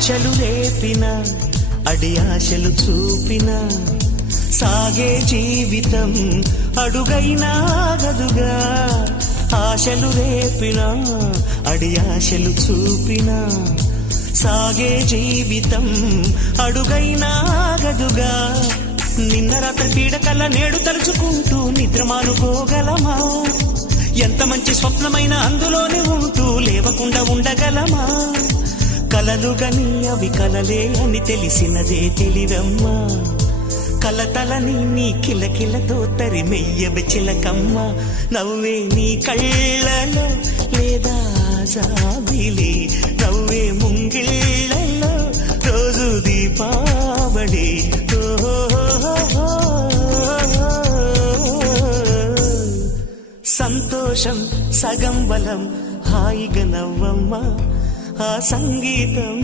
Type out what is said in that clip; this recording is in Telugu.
ఆశలు రేపిన అడి ఆశలు చూపిన సాగే జీవితం అడుగైనా గదుగా. ఆశలు రేపిన అడి ఆశలు చూపిన సాగే జీవితం అడుగైనా గదుగా. నిన్న రాత్రి పీడకల్ల నేడు తలుచుకుంటూ నిద్రమానుకోగలమా? ఎంత మంచి స్వప్నమైన అందులోనే ఉంటూ లేవకుండా ఉండగలమా? కలలుగని అవి కలలే అని తెలిసినదే తెలివమ్మా. కలతలని నీ కిలకిలతో తరిమెయ్యవి చిలకమ్మ. నవ్వే నీ కళ్ళలో లేదా జాబిలి, నవ్వే ముంగిళ్ళలో రోజు దీపావళి. సంతోషం సగం బలం, హాయిగా నవ్వమ్మ ఆ సంగీతం.